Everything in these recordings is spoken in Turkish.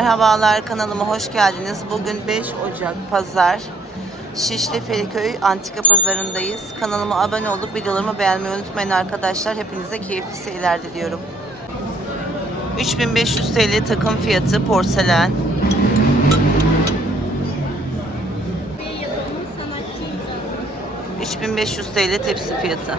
Merhabalar kanalıma hoş geldiniz. Bugün 5 Ocak Pazar. Şişli Feriköy Antika Pazarındayız. Kanalıma abone olup videolarımı beğenmeyi unutmayın arkadaşlar. Hepinize keyifli seyirler diliyorum. 3500 TL takım fiyatı porselen. Bir yapımın sanatçıyız. 3500 TL tepsi fiyatı.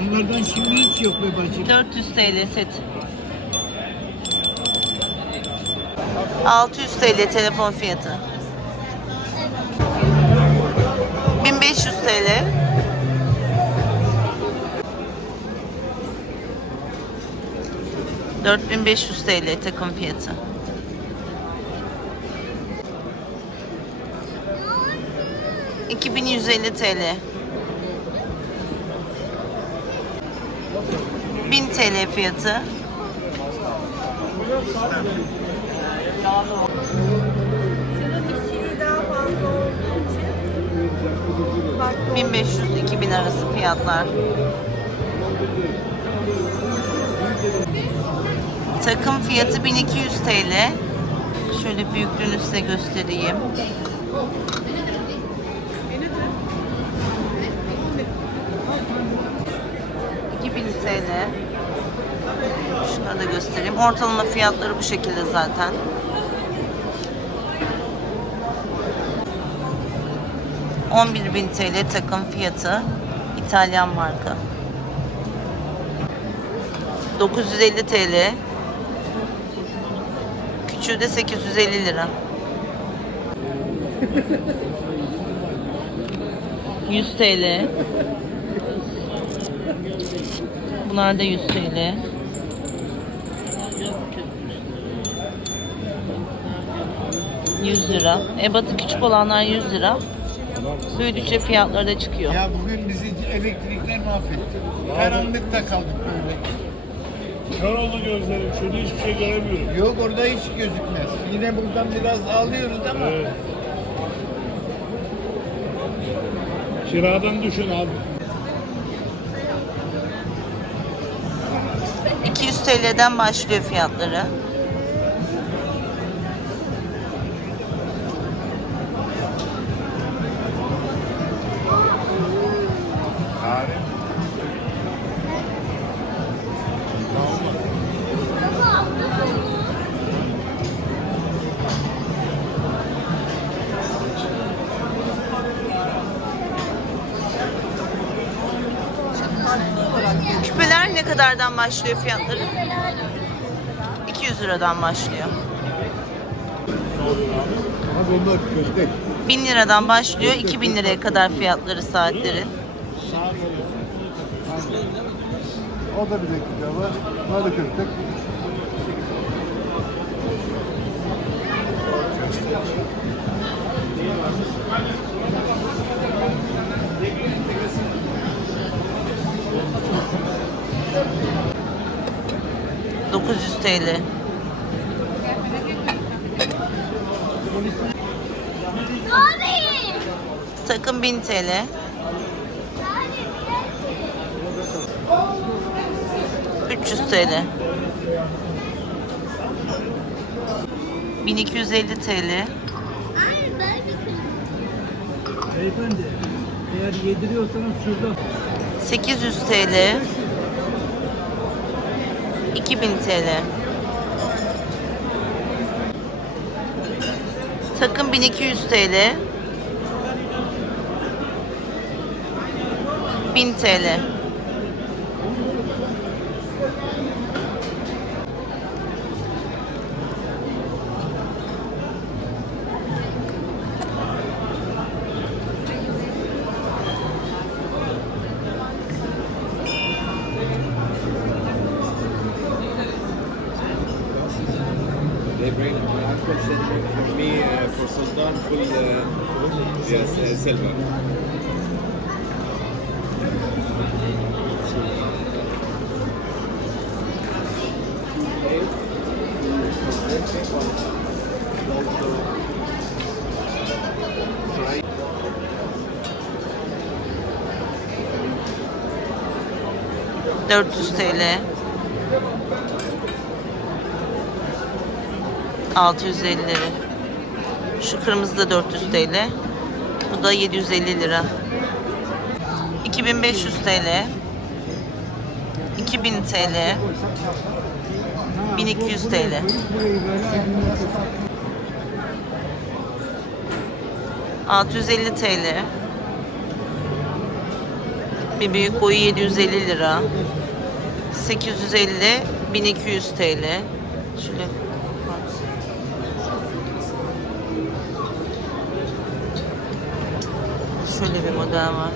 Bunlardan şimdi hiç yok be bacım. 400 TL set. 600 TL telefon fiyatı. 1500 TL. ...4500 TL takım fiyatı. ...2150 TL. 1000 TL fiyatı. Şunun işçiliği daha fazla olduğu için farklı 1500-2000 arası fiyatlar. Takım fiyatı 1200 TL. Şöyle büyüklüğünü size göstereyim. ...2000 TL. Şunları da göstereyim. Ortalama fiyatları bu şekilde zaten. ...11.000 TL takım fiyatı. İtalyan marka. 950 TL. Küçüğü de 850 lira. 100 TL. Bunlar da 100 TL. ...100 lira. Ebatı küçük olanlar 100 lira. Büyüdükçe fiyatları da çıkıyor. Ya bugün bizi elektrikler mahvetti. Karanlıkta kaldık böyle. Kör oldu gözlerim. Şurada hiçbir şey göremiyorum. Yok orada hiç gözükmez. Yine buradan biraz alıyoruz ama Evet. Kiradan düşün abi. 200 TL'den başlıyor fiyatları. Küpeler ne kadardan başlıyor fiyatları? 200 liradan başlıyor. Abi onlar köstek. 1000 liradan başlıyor 2000 liraya kadar fiyatları saatlerin. O da bir dakika var. Bunlar da köstek. Hı. 900 TL. Takım 1000 TL. ...300 TL. 1250 TL. Beyefendi, eğer yediriyorsanız şurada 800 TL. 2000 TL. Takım 1200 TL. 1000 TL. ...400 TL. 650 lira. Şu kırmızı da 400 TL. Bu da 750 lira. 2500 TL. 2000 TL. 1200 TL. ...650 TL. Bir büyük boyu 750 lira. 850, 1200 TL. Şöyle Şöyle bir model var.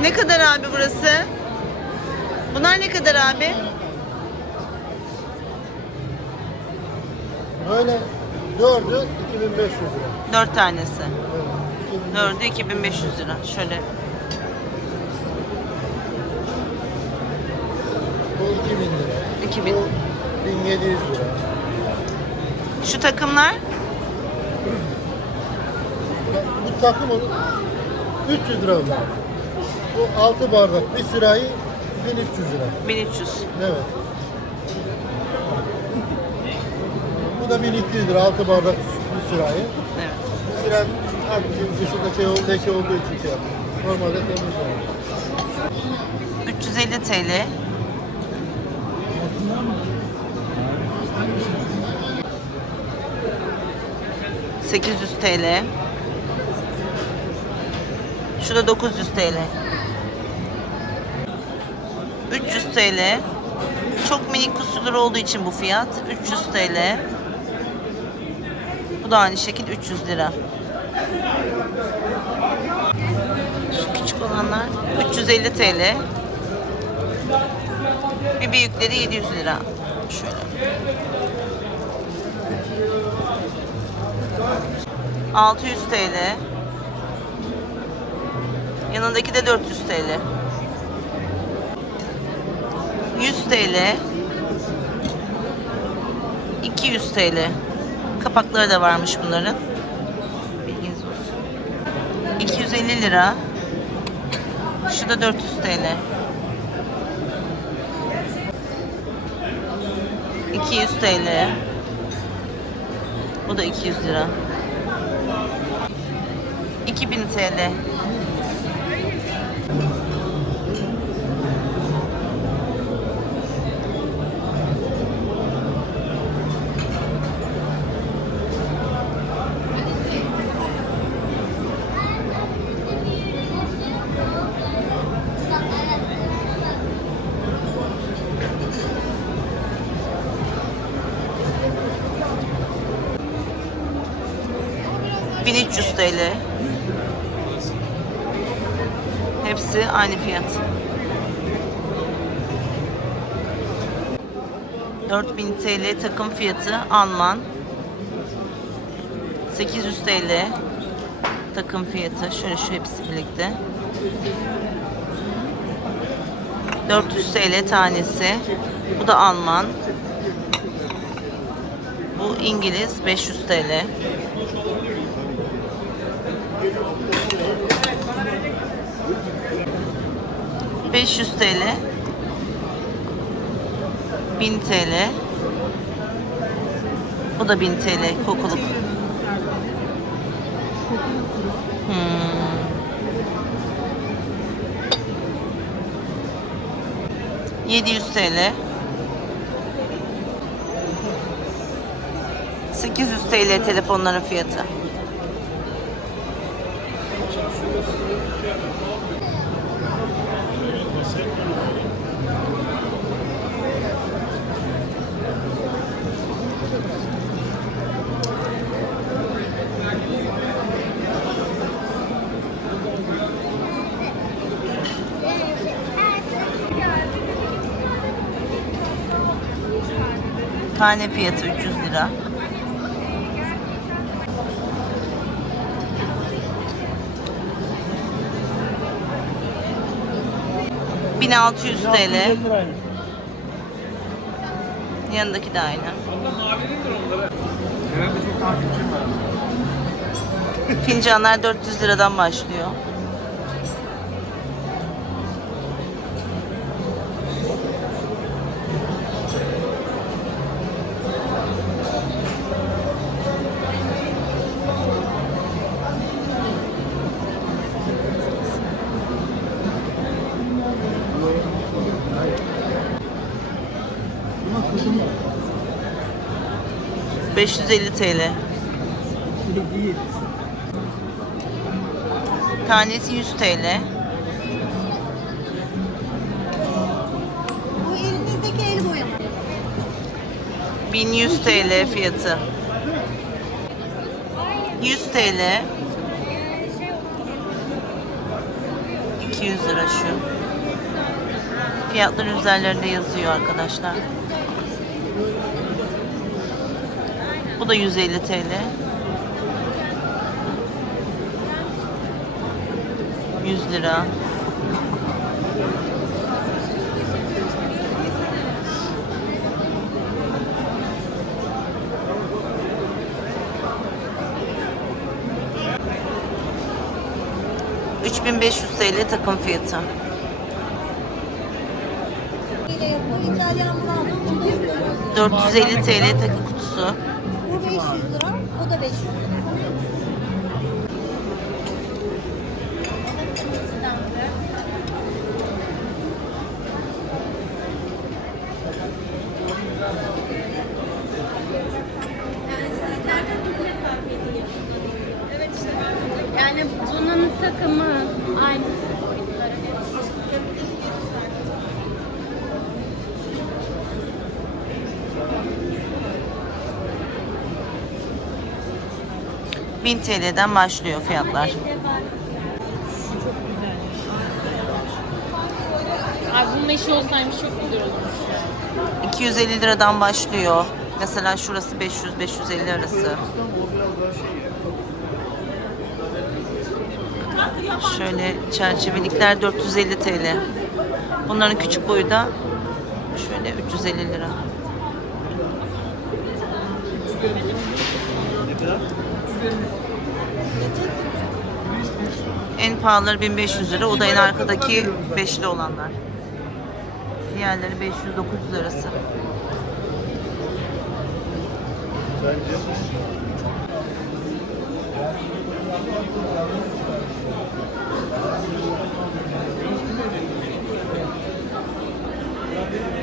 Ne kadar abi burası? Bunlar ne kadar abi? Böyle dördü 2500 lira. Dört tanesi. Evet. Dördü 2500 lira. Şöyle Bu 2000 lira. 2000. Bu 1700 lira. Şu takımlar Bu takımın 300 lira. Bu 6 bardak bir sürahi 1300 lira. 1300. Evet. Bu da 1200 lira 6 bardak bir sürahi. Evet. Sürahi artık dışında şey olduğu, leke olduğu için şey yapıyor. Normalde temiz yani. 350 TL. ...800 TL. Şu da 900 TL. 300 TL. Çok minik kusurlar olduğu için bu fiyat. 300 TL. Bu da aynı şekilde 300 lira. Şu küçük olanlar 350 TL. Bir büyükleri 700 lira. Şöyle. ...600 TL. Yanındaki de 400 TL. 100 TL. 200 TL. Kapakları da varmış bunların. Bilginiz olsun. 250 lira. Şu da 400 TL. 200 TL. Bu da 200 lira. 2000 TL. ...1300 TL. Hepsi aynı fiyat. 4000 TL takım fiyatı Alman. 800 TL takım fiyatı. Şöyle şu hepsi birlikte. 400 TL tanesi. Bu da Alman. Bu İngiliz 500 TL. ...500 TL... ...1000 TL... ...bu da 1000 TL kokuluk. Hmm. ...700 TL... ...800 TL telefonların fiyatı. Tane fiyatı 300 lira. ...1600 TL. Yanındaki de aynı. Fincanlar 400 liradan başlıyor. 550 TL. Tanesi 100 TL. Bu elinizdeki el boyama. 1100 TL fiyatı. 100 TL. 200 lira şu. Fiyatlar üzerlerinde yazıyor arkadaşlar. Bu da 150 TL. 100 lira. ...3500 TL takım fiyatı. İtalyan Bravo. 450 TL takı kutusu. Bu 500 lira. O da 500 lira. Yani bunun takımı aynı. ...1000 TL'den başlıyor fiyatlar. Ay bu meşe olsaymış çok güzel olurmuş ya. 250 liradan başlıyor. Mesela şurası 500-550 arası. Şöyle çerçevelikler 450 TL. Bunların küçük boyu da şöyle 350 lira. En pahalıları 1500 lira. O da en arkadaki beşli olanlar. Diğerleri 500-900 arası.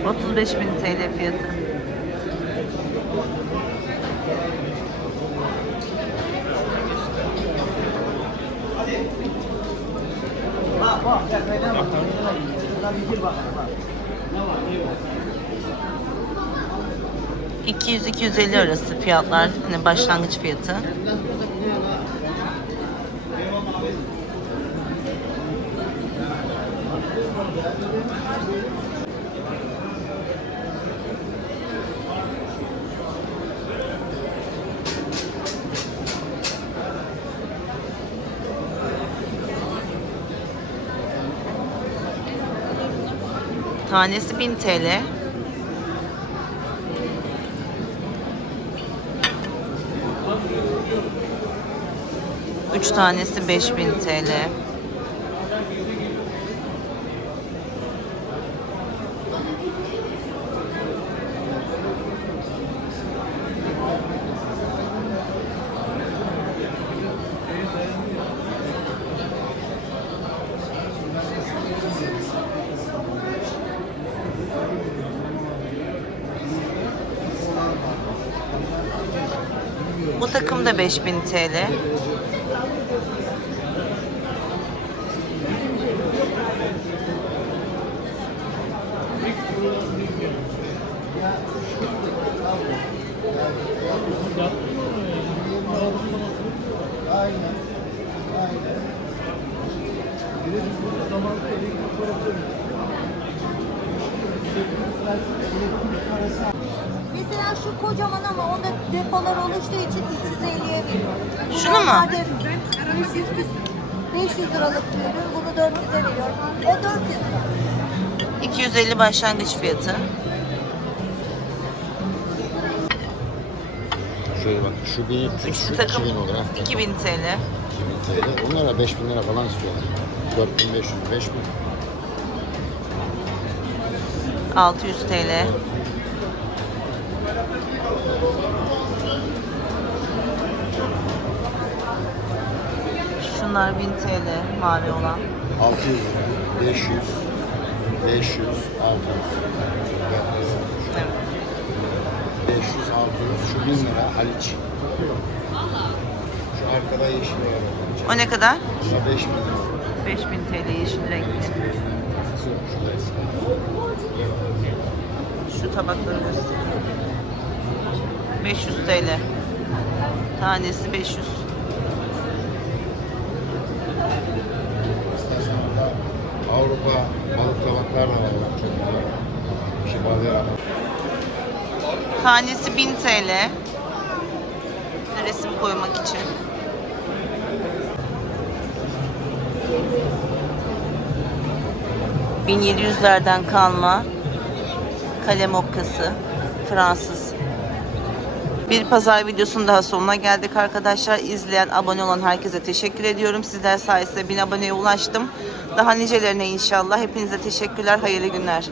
...35 bin TL fiyatı. ...200-250 arası fiyatlar, hani başlangıç fiyatı. Tanesi 1000 TL. Üç tanesi 5000 TL. Bu takım da 5000 TL. Mesela şu kocaman ama onda depolar oluştuğu için 350'ye veriyorum. Şunu mu? Normalde 300 küsür. 500 liralık bir ürün bunu 400'e veriyorum. O 400 lira. 250 başlangıç fiyatı. Şöyle bak şu 1300, şu Üçlü takım 2000 olur. ha. 2000 TL. 2000 TL. Onlara 5000 lira falan istiyorlar. 4500, 5000. 600 TL. Şunlar 1000 TL mavi olan. 600 lira, 500, 500, 600. Evet. 500, 600, şu 1000 lira Haliç. Şu arkada yeşil. O ne kadar? Şu 5000 lira. 5000 TL yeşil renkli. Şu tabakları göstereyim. 500 TL. Tanesi 500. İstersen orada Avrupa balık tabaklar da var. Çok güzel. Bir şey Tanesi 1000 TL. Resim koymak için. ...1700'lerden kalma... ...kalem okkası... ...Fransız... Bir pazar videosunun daha sonuna geldik arkadaşlar. İzleyen, abone olan herkese teşekkür ediyorum. Sizler sayesinde 1000 aboneye ulaştım. Daha nicelerine inşallah. Hepinize teşekkürler. Hayırlı günler.